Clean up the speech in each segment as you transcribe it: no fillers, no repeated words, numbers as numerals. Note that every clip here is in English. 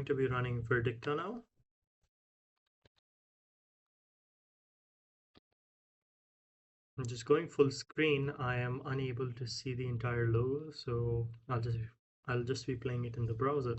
going to be running Verdicta now. I'm just going full screen. I am unable to see the entire logo, so I'll just be playing it in the browser.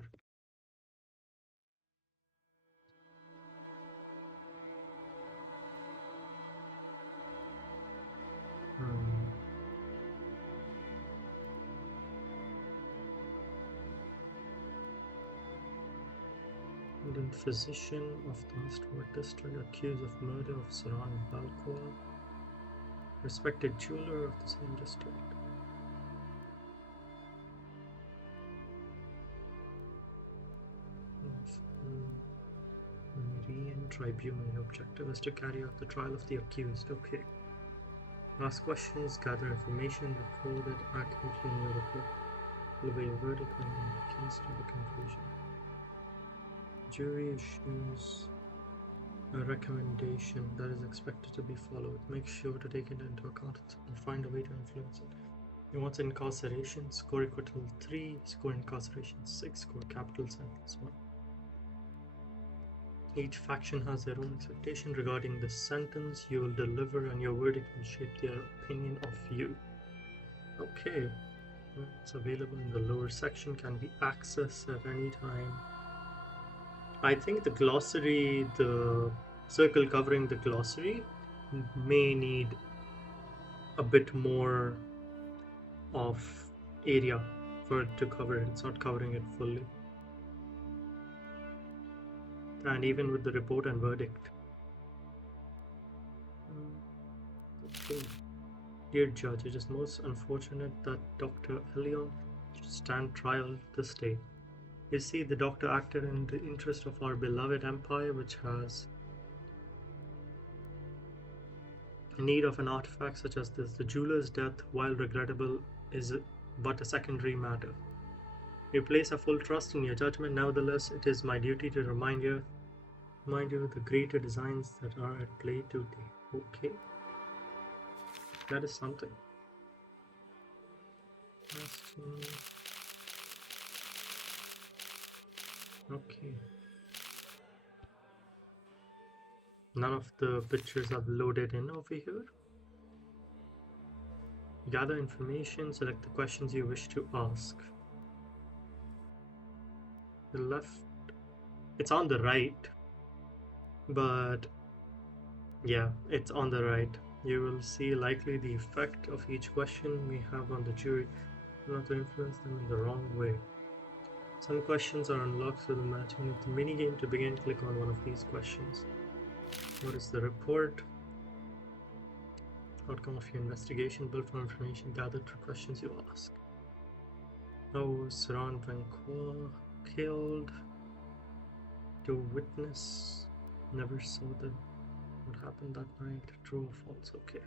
The physician of the Westward District accused of murder of Saran Balkoa, respected jeweler of the same district. Lumerian Tribunal. Objective is to carry out the trial of the accused. Okay. Ask questions, gather information, record it accurately in your report. Deliver your verdict when the case to the conclusion. Jury issues a recommendation that is expected to be followed. Make sure to take it into account and find a way to influence it. He wants incarceration, score acquittal 3, score incarceration 6, score capital sentence 1. Each faction has their own expectation regarding the sentence you will deliver, and your verdict will shape their opinion of you. Okay, it's available in the lower section, can be accessed at any time. I think the glossary, the circle covering the glossary, may need a bit more of area for it to cover it. It's not covering it fully. And even with the report and verdict. Okay. Dear Judge, it is most unfortunate that Dr. Elion should stand trial this day. You see, the doctor acted in the interest of our beloved empire, which has need of an artifact such as this. The jeweler's death, while regrettable, is but a secondary matter. We place a full trust in your judgment. Nevertheless, it is my duty to remind you the greater designs that are at play today. Okay. That is something. Okay. None of the pictures have loaded in over here. Gather information, select the questions you wish to ask. The left, it's on the right, but yeah, it's on the right. You will see likely the effect of each question may have on the jury, not to influence them in the wrong way. Some questions are unlocked through the matching of the minigame. To begin, click on one of these questions. What is the report? Outcome of your investigation, built from information gathered through questions you ask. Oh, Saran Vanqua killed. To witness, never saw them. What happened that night? True or false? Okay.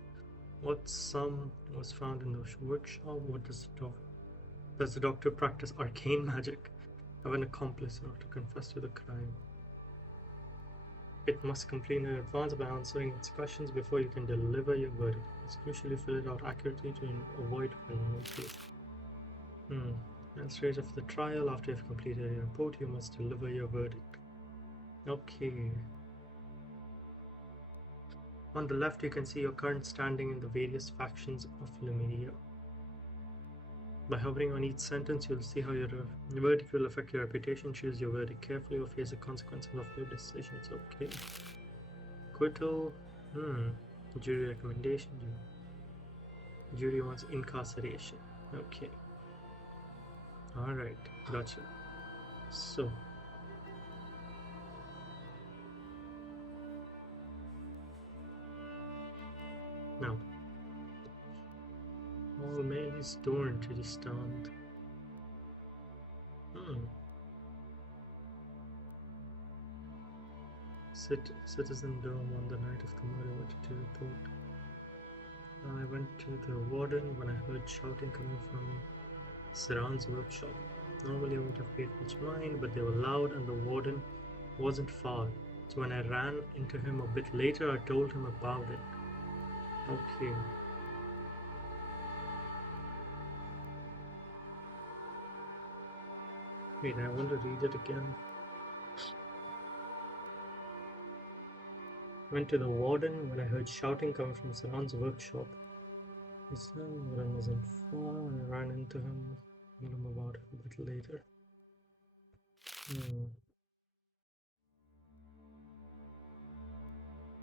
What sum was found in the workshop? What does the doctor practice arcane magic? Have an accomplice or to confess to the crime? It must complete in advance by answering its questions before you can deliver your verdict. It's crucial you fill it out accurately to avoid penalties. At the stage of the trial, after you've completed your report, you must deliver your verdict. Okay. On the left, you can see your current standing in the various factions of Lumeria. By hovering on each sentence, you'll see how your verdict will affect your reputation. Choose your verdict carefully or face the consequences of your decisions. Okay. Acquittal. Jury recommendation. Jury wants incarceration. Okay. Alright. Gotcha. So. Now. All mail is torn to the stand. Citizen Dome on the night of the murder. What did you report? I went to the warden when I heard shouting coming from Saran's workshop. Normally I wouldn't have paid much mind, but they were loud and the warden wasn't far. So when I ran into him a bit later, I told him about it. Okay. Wait, I want to read it again. Went to the warden when I heard shouting coming from Saran's workshop. He said Warden wasn't far. I ran into him. Told him about it a bit later.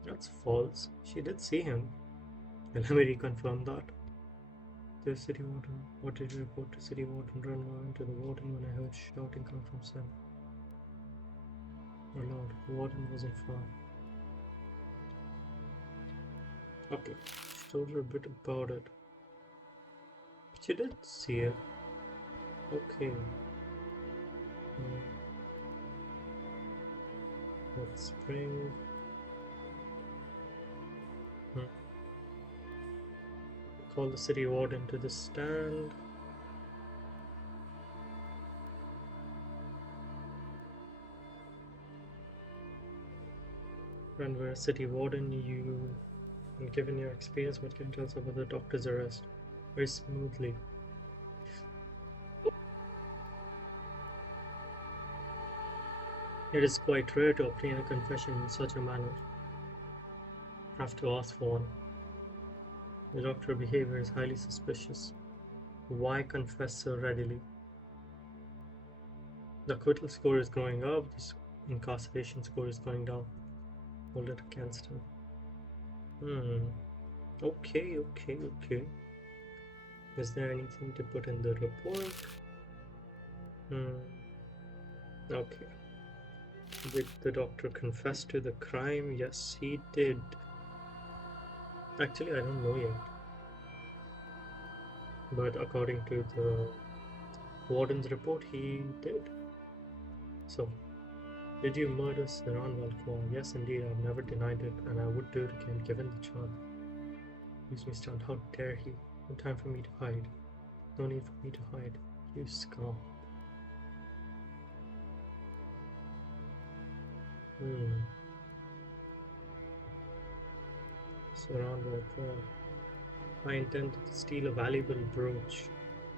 That's false. She did see him. Let me reconfirm that. The city warden. What did you report to city warden? Ran into the warden when I heard shouting coming from Sam. Oh Lord, the warden wasn't far. Okay, she told her a bit about it. She did see it. Okay. Let's bring. Call the city warden to the stand. And we're a city warden, and given your experience, what can you tell us about the doctor's arrest? Very smoothly. It is quite rare to obtain a confession in such a manner. I have to ask for one. The doctor's behavior is highly suspicious. Why confess so readily? The acquittal score is going up, the incarceration score is going down. Hold it against him. Okay. Is there anything to put in the report? Okay. Did the doctor confess to the crime? Yes, he did. Actually, I don't know yet. But according to the warden's report, he did. So, did you murder Saran Valkor? Yes, indeed. I've never denied it, and I would do it again given the chance. Use me stunned. How dare he? No time for me to hide. No need for me to hide. You scum. Saran Valkor. I intended to steal a valuable brooch.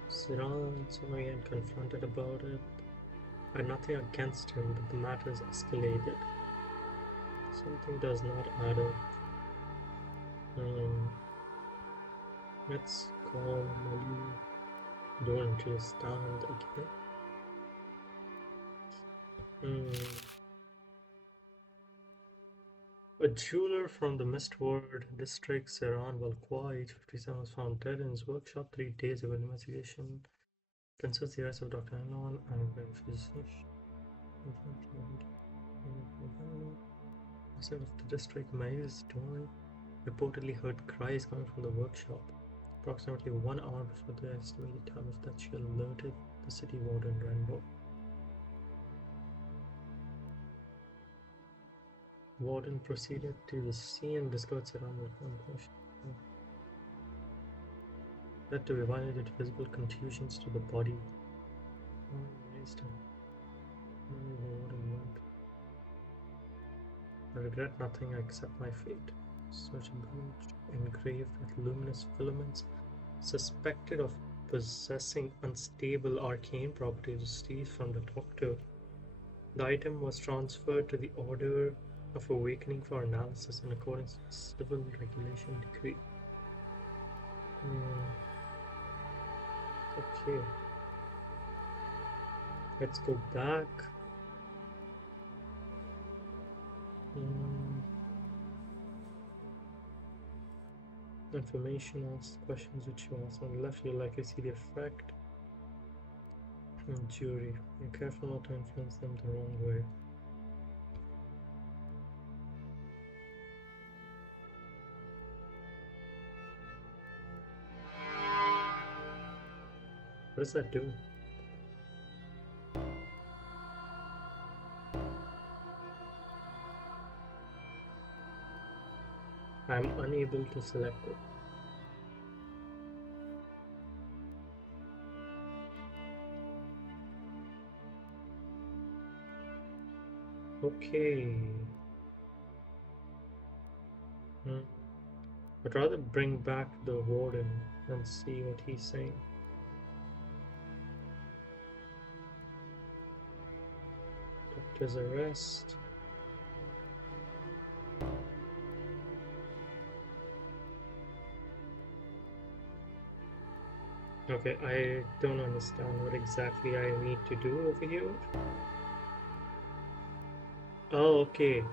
Saran saw me and confronted about it. I had nothing against him, but the matter has escalated. Something does not add up. Let's call Molly. Don't just stand again. A jeweler from the Mistward district, Saran Valkwa, age 57, was found dead in his workshop 3 days ago. Investigation concerns the arrest of Dr. Anon and a physician. Instead of the district, Mary's Dawn reportedly heard cries coming from the workshop. Approximately 1 hour before the estimated time of death, she alerted the city warden, Rainbow. Warden proceeded to the scene and discovered Saran Valkwa. Led to violated physical contusions to the body. Raised him. I regret nothing except my fate. Such a brooch engraved with luminous filaments, suspected of possessing unstable arcane properties, received from the doctor. The item was transferred to the Order of Awakening for analysis in accordance with Civil Regulation Decree. Okay. Let's go back. Information, ask questions which you ask. On the left, you'll likely see the effect. Jury. Be careful not to influence them the wrong way. What does that do? I'm unable to select it. Okay. I'd rather bring back the warden and see what he's saying. Doctor's arrest. Okay, I don't understand what exactly I need to do over here. Oh, okay.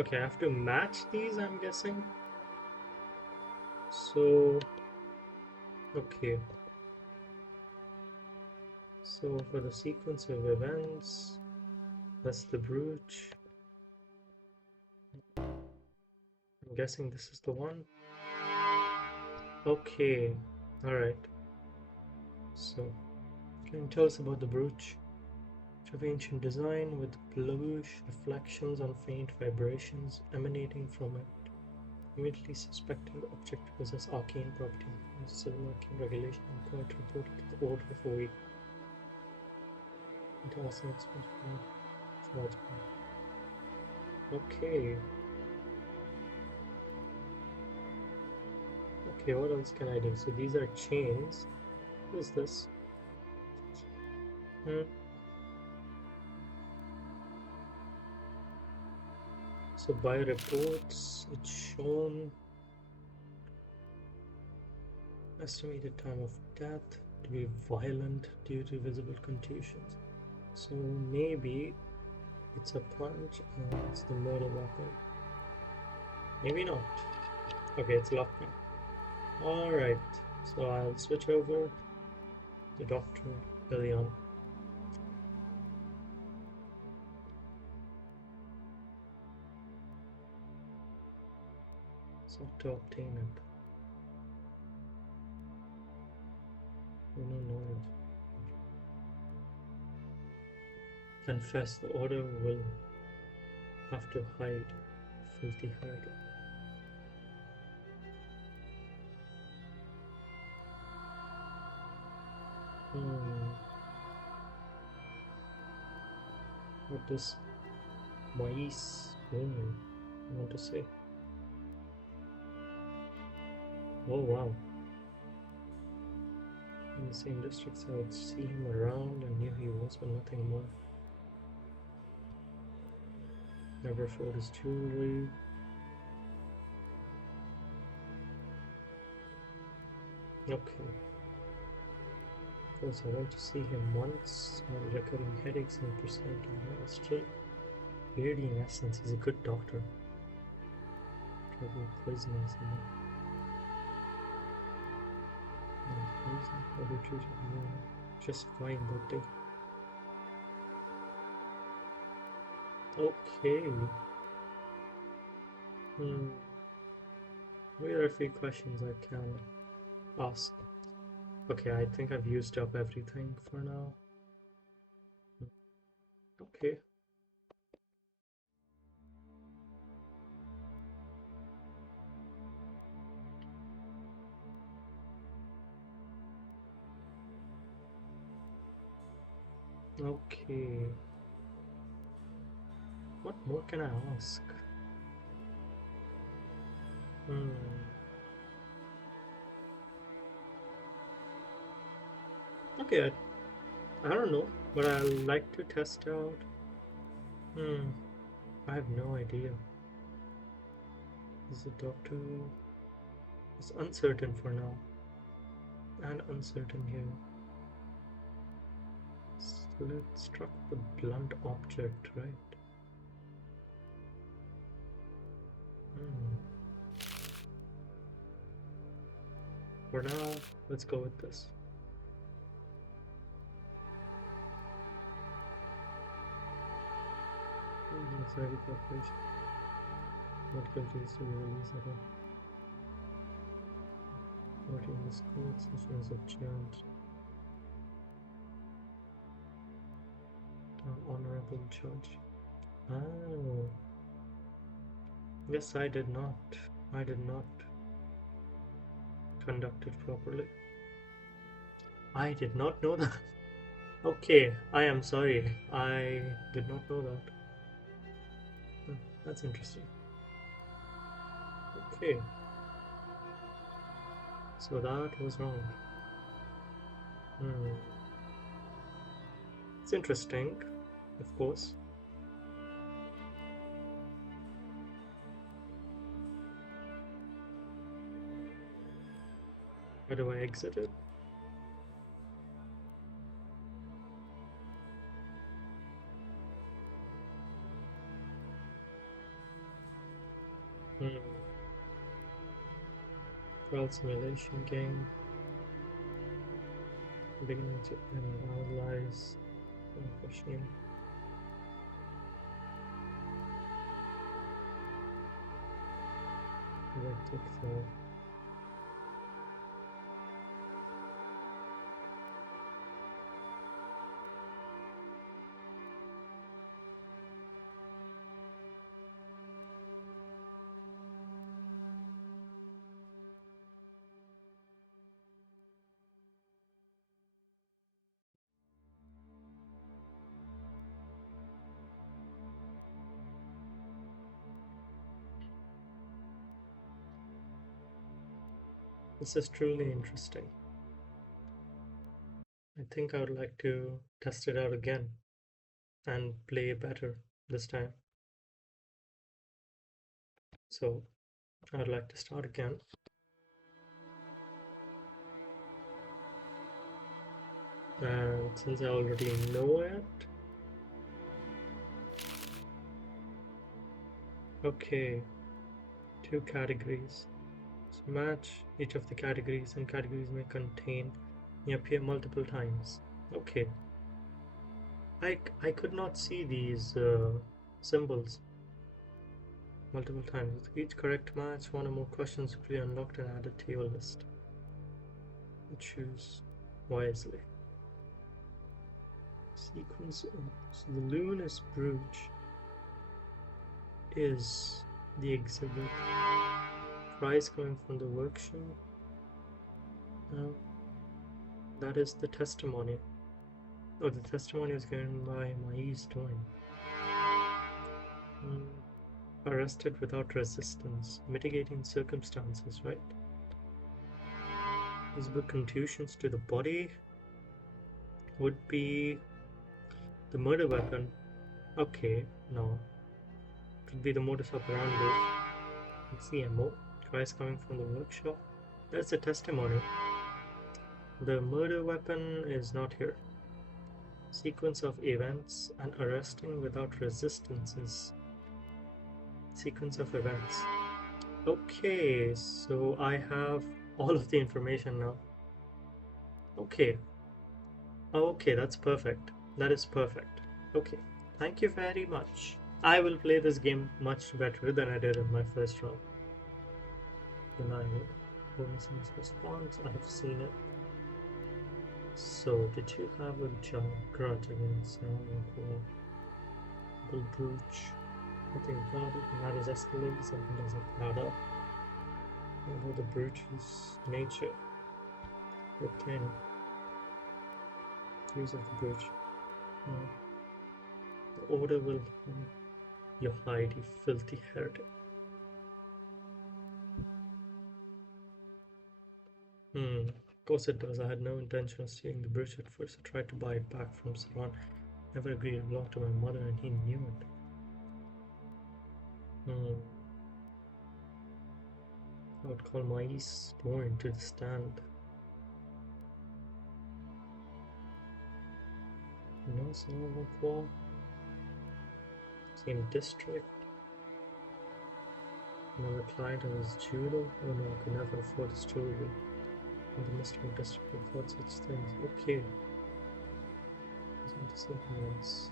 Okay, I have to match these, I'm guessing. So, okay. So for the sequence of events, that's the brooch. I'm guessing this is the one. Okay, alright. So, can you tell us about the brooch? Of ancient design with bluish reflections and faint vibrations emanating from it, immediately suspecting the object to possess arcane property, civil arcane regulation and court reported to the order of a week. Into arson charge. Okay. Okay, what else can I do? So these are chains. What is this? So by reports, it's shown estimated time of death to be violent due to visible contusions. So maybe it's a punch and it's the murder weapon. Maybe not. Okay, it's locked now. Alright, so I'll switch over to Dr. Ilion. So to obtain it. No knowledge. Confess, the order will have to hide. Filthy hide. What does mais mean? I want to say. Oh wow. In the same districts, I would see him around. I knew he was, but nothing more. Never afford his jewelry. Okay. Of course, I went to see him once. Had recurring headaches and persistent nostril. Beardy in essence, he's a good doctor. Trouble poisonous, poison, other treated just fine that day. Okay. Here are a few questions I can ask. Okay, I think I've used up everything for now. Okay. Okay. What more can I ask? Okay, I don't know, but I like to test out. I have no idea. Is the doctor is uncertain for now, and uncertain here. It struck the blunt object, right? For now, let's go with this. Society corporation. Not confused to release at all. Not in the school sessions of chant. Honorable judge. Oh. Yes, I did not. I did not conduct it properly. I did not know that. Okay, I am sorry. I did not know that. That's interesting. Okay. So that was wrong. It's interesting, of course. Where do I exit it? Hmm. Trial simulation game. Beginning to analyze questioning. Verdicta. This is truly interesting. I think I would like to test it out again and play better this time. So I would like to start again. And since I already know it, okay, 2 categories. So match each of the categories, and categories may contain may appear multiple times. Okay, I could not see these symbols multiple times. With each correct match, one or more questions will be unlocked and added to your list. Choose wisely. Sequence of so the luminous brooch is the exhibit. Prize coming from the workshop. That is the testimony. Oh, the testimony was given by Mais Doing. Arrested without resistance. Mitigating circumstances, right? Visible contusions to the body would be the murder weapon. Okay, no. It would be the modus operandi. It's the MO. Cries coming from the workshop. That's the testimony. The murder weapon is not here. Sequence of events and arresting without resistance is sequence of events. Okay, so I have all of the information now. Okay. Okay, that's perfect. That is perfect. Okay, thank you very much. I will play this game much better than I did in my first round. Denying it. Bonus response, I have seen it. So, did you have a grudge against the brooch? I think about it, and that is escalating, something doesn't add up. Over the brooch's nature. Okay. Use of the brooch. The order will you hide, you filthy heretic. Of course it does. I had no intention of stealing the brooch at first. I tried to buy it back from Saran. Never agreed it belonged to my mother, and he knew it. I would call Mais Dorn to the stand. No, Saran, same district. Another client was judo. Oh no, I could never afford his jewelry. And the mystical district could afford such things. Okay. Isn't the same ones.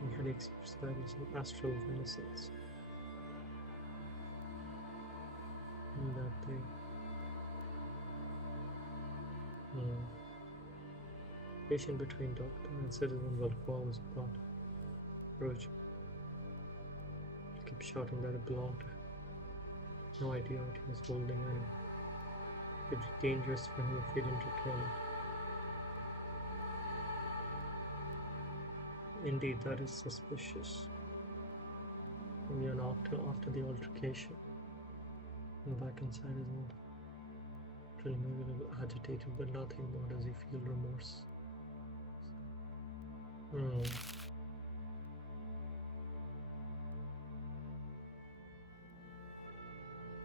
And headaches prescribed some astral medicines. In that day. Patient between doctor and citizen Valcois was brought. Roach. He kept shouting that it belonged to him. No idea what he was holding, and it would be dangerous for him if he didn't return it. Indeed, that is suspicious. And you're after the altercation. And back inside his own. Maybe a little agitated, but nothing more. Does he feel remorse?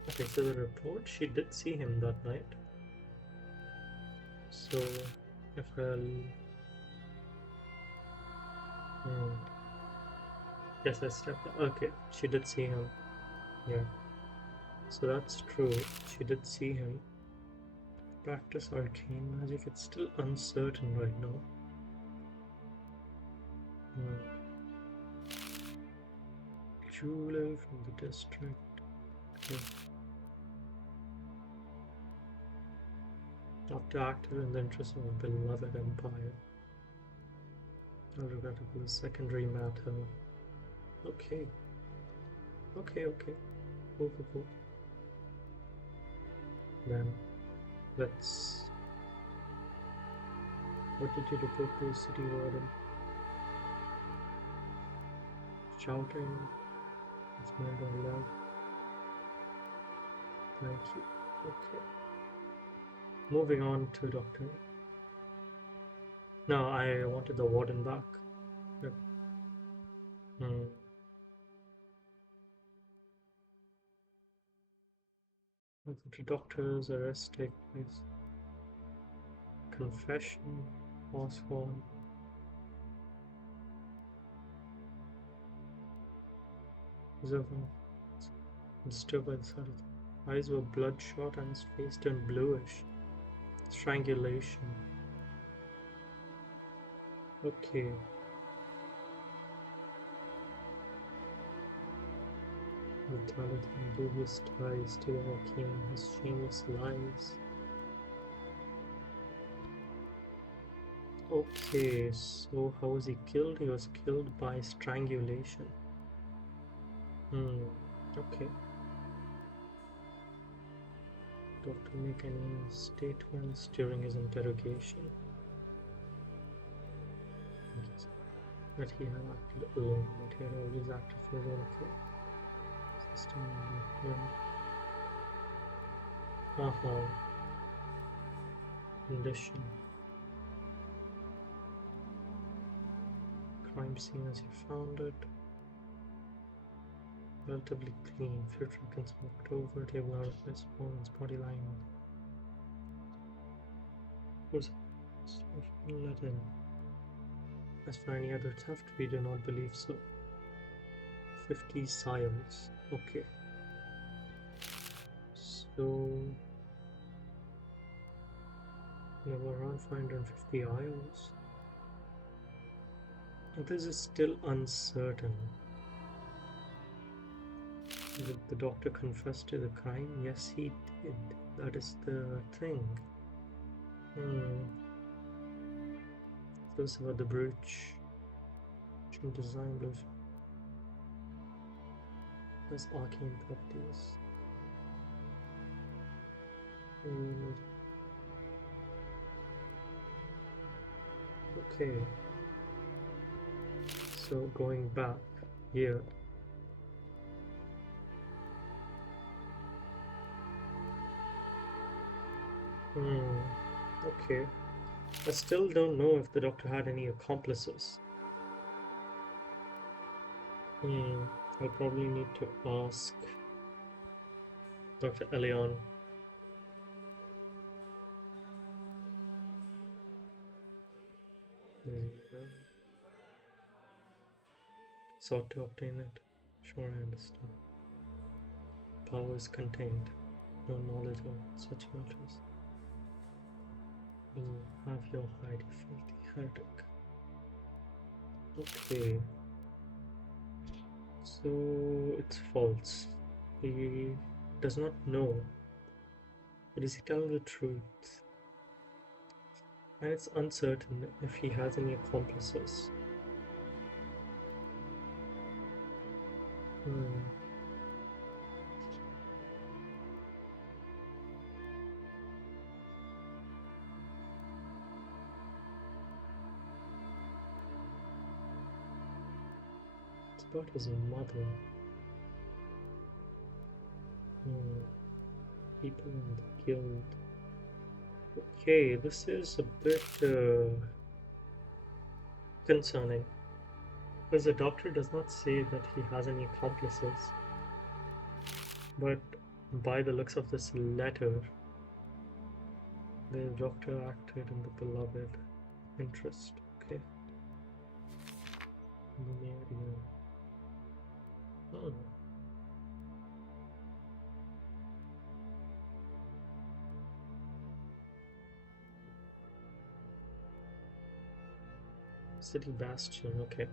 Okay, so the report, she did see him that night. So, if I'll... Yes, I stepped... Okay, she did see him. Yeah. So that's true. She did see him practice arcane magic. It's still uncertain right now. Jeweler from the district. Okay. Doctor active in the interest of a beloved empire. How regrettable is secondary matter. Okay. Okay. Cool. Then let's. What did you report to the city warden? Shouting. It's meant on love. Thank you. Okay. Moving on to Doctor. No, I wanted the warden back. Yep. The doctor's arrest take place. Confession was sworn. Disturbed by the sight of the eyes were bloodshot and his face turned bluish. Strangulation. Okay. Brutality and dubious ties to the arcane, his shameless lies. Okay, so how was he killed? He was killed by strangulation. Okay. Doctor make any statements during his interrogation? That he had acted alone, that he had always acted for his own good. System Condition. Crime scene as you found it. Relatively clean. Few trinkets knocked over. Table out of his opponent's body line. Was let in. As for any other theft, we do not believe so. 50 scions. Okay. So there were around 550 ions. This is still uncertain. Did the doctor confess to the crime? Yes, he did. That is the thing. This about the brooch. Design of this arcane properties. Okay. So going back here. Okay. I still don't know if the doctor had any accomplices. I'll probably need to ask Dr. Elion. Sought to obtain it. Sure, I understand. Powers contained. No knowledge of such matters. You have your hide, filthy heretic. Okay. So it's false. He does not know. But is he telling the truth? And it's uncertain if he has any accomplices. It's about his mother. People in the guild. Okay, this is a bit concerning. Because the doctor does not say that he has any accomplices. But by the looks of this letter, the doctor acted in the beloved interest. Okay. Lumeria. City Bastion, okay.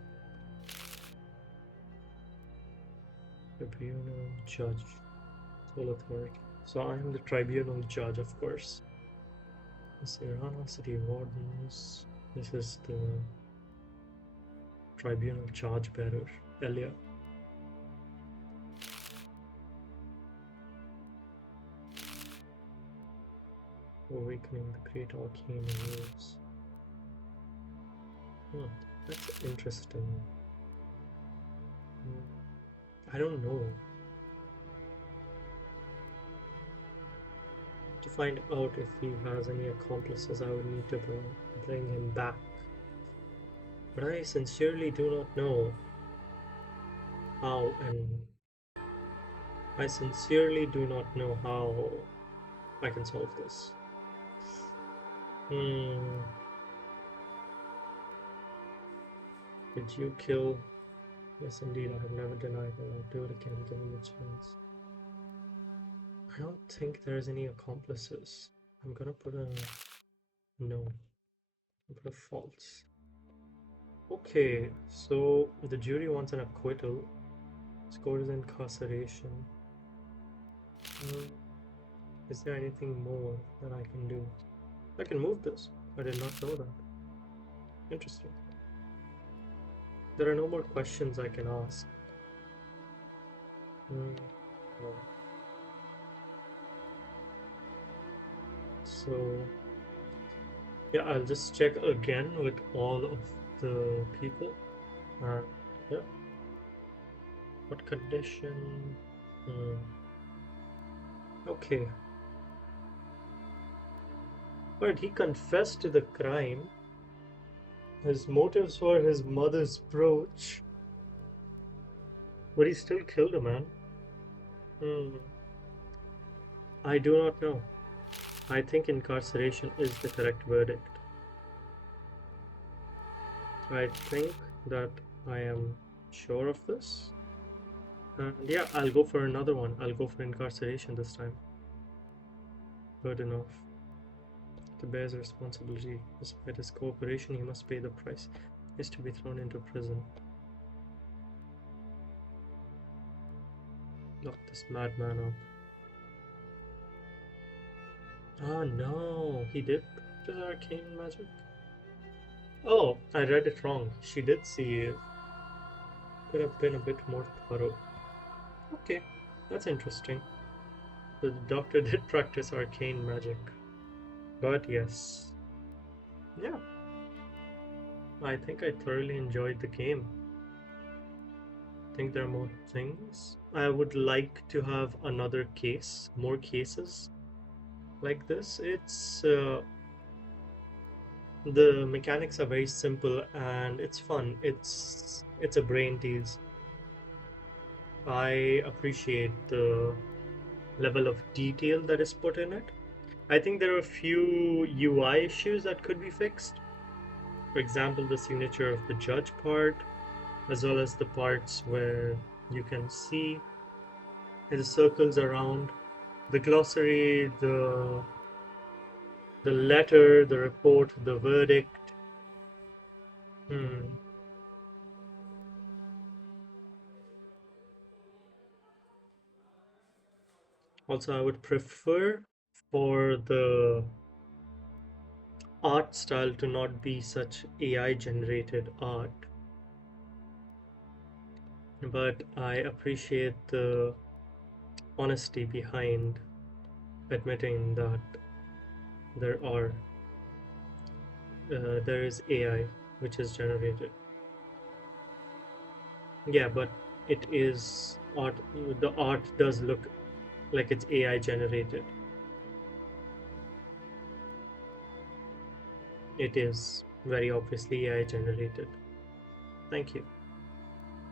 Tribunal Judge. Sole Authority. So I am the Tribunal Judge, of course. Serrano City Wardens. This is the Tribunal Charge Bearer, Elia. Awakening the Great Arcane Rules. That's interesting. I don't know. To find out if he has any accomplices, I would need to bring him back. But I sincerely do not know how, and I sincerely do not know how I can solve this. Did you kill? Yes, indeed, I have never denied it. I'll do it again, give me a chance. I don't think there's any accomplices. I'm gonna put a no. I'll put a false. Okay, so the jury wants an acquittal. Score is incarceration. Is there anything more that I can do? I can move this. I did not know that. Interesting. There are no more questions I can ask. No. So yeah, I'll just check again with all of the people. Yeah. What condition? Okay. But he confessed to the crime. His motives were his mother's brooch. But he still killed a man. I do not know. I think incarceration is the correct verdict. I think that I am sure of this. And yeah, I'll go for another one. I'll go for incarceration this time. Good enough. He bears responsibility. Despite his cooperation, he must pay the price. He is to be thrown into prison. Lock this madman up. Oh no, he did practice arcane magic? Oh, I read it wrong. She did see it. Could have been a bit more thorough. Okay, that's interesting. The doctor did practice arcane magic. But yes. Yeah. I think I thoroughly enjoyed the game. I think there are more things. I would like to have another case, more cases like this. It's the mechanics are very simple and it's fun. It's a brain tease. I appreciate the level of detail that is put in it. I think there are a few UI issues that could be fixed. For example, the signature of the judge part, as well as the parts where you can see the circles around, the glossary, the letter, the report, the verdict. Also, I would prefer for the art style to not be such AI generated art. But I appreciate the honesty behind admitting that there is AI which is generated. Yeah, but it is art. The art does look like it's AI generated. It is very obviously AI generated. Thank you.